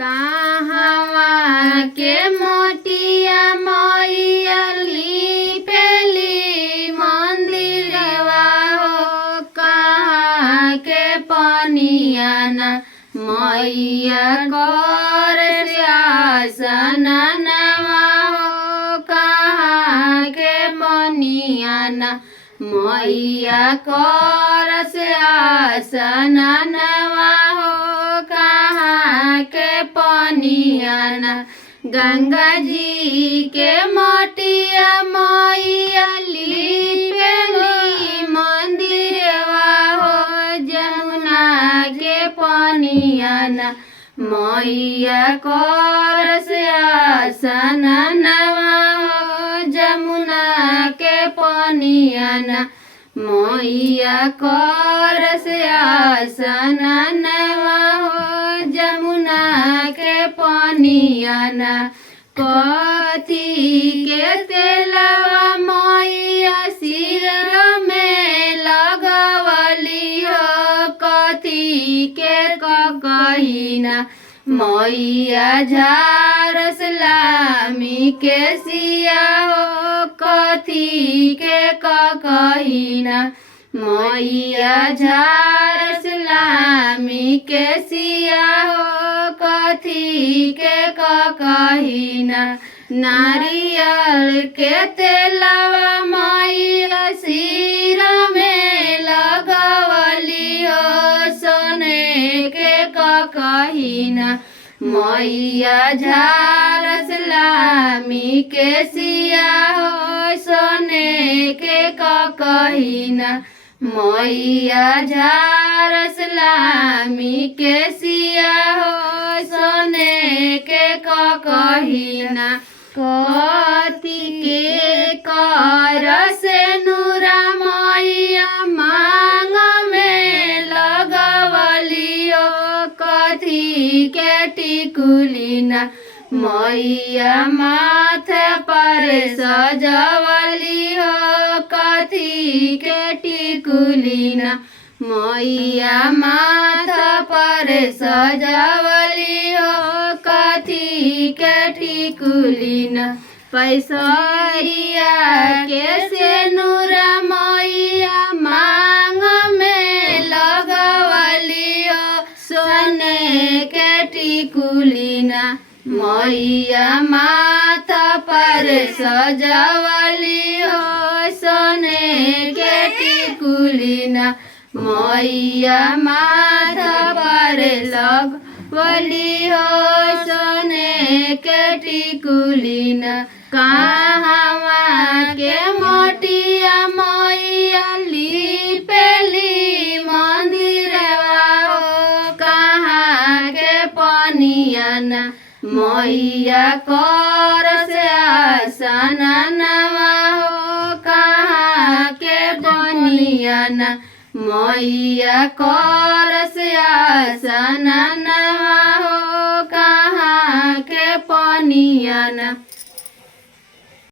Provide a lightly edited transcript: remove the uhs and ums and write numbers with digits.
कहवा के मोटिया मैया लिपेली मंदिरवा हो, कहाँ के पनिया ना मैया कर आसनवा हो, कहाँ के पनिया ना मैया कर आसनवा हो, कहाँ के पनिया ना गंगा जी के मोटिया मैया लिपेली मंदिरवा हो, जमुना के पनिया ना मैया कर आसनवा हो, जमुना के पनिया ना मैया कर आसनवा हो, जमुना के पनिया ना कथी के तेलवा मैया सिर में लगवली हो, कथी के कहिना मैया झारस लामी के सिया हो, कथी के कहिना मैया झारस लामी के सिया हो, कथी के कहिना नारियल के तेलवा मैया सिर में लगवली हो, सोने के कहिना मैया झारस लामी के सिया हो, सोने के कहिना मैया झारस लामी के सिया हो, सोने के कहिना कथी के कर से नूरा मैया मांग में लगवली हो, कथी के टिकुलिना मैया माथे पर सजवली हो, कथी के टिकुलिना मैया माथा पर सजवली हो, कथी के टिकुलिना पैसरिया के सेनुरा मैया मांग में लगवली हो, सोने के टिकुलिना मैया माथा पर सजवली हो, सोने के टिकुलिना मैया माथा पर लगवली हो, सोने के टिकुलिना कहवा के मोटिया मैया लिपेली मंदिरवा हो, कहाँ के पनिया ना मैया कर आसनवा हो, कहाँ के पनिया ना मैया कर आसनवा हो, कहाँ के पनिया ना।